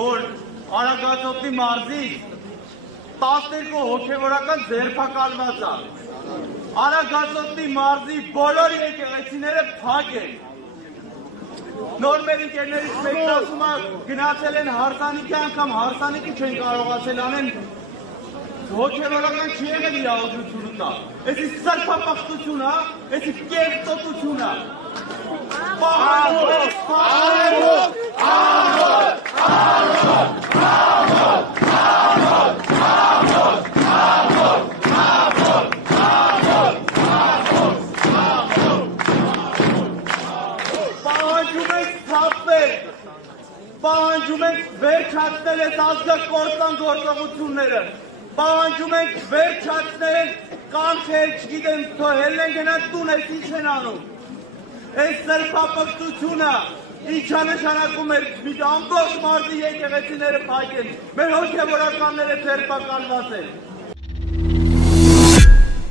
որ Արագածոտնի մարզի 12 հոգևորական ձերբակալված է։ Արագածոտնի մարզի բոլոր եկեղեցիները փակ են։ Նոր մեր ընկերներից մեկն ասում է գնացել են հարսանիքի, անգամ հարսանիքի չեն կարողացել անեն, հոգևորական չի եղել իրավադրությունը տա։ Էսի սրբապղծություն է, էսի կեղտոտություն է։ Պահանջում ենք վերջացնել այս ազգակործան գործողությունները, պահանջում ենք վերջացնել կանչել, չգիտեմ, թոհելն են գնաց տուն, այս ինչ են անում։ Այս սրբապղծությունը ինչա նշանակում էր, ամբողջ մարզի եկեղեցիները փակ են, մեր հոգևորականները ձերբակալված են։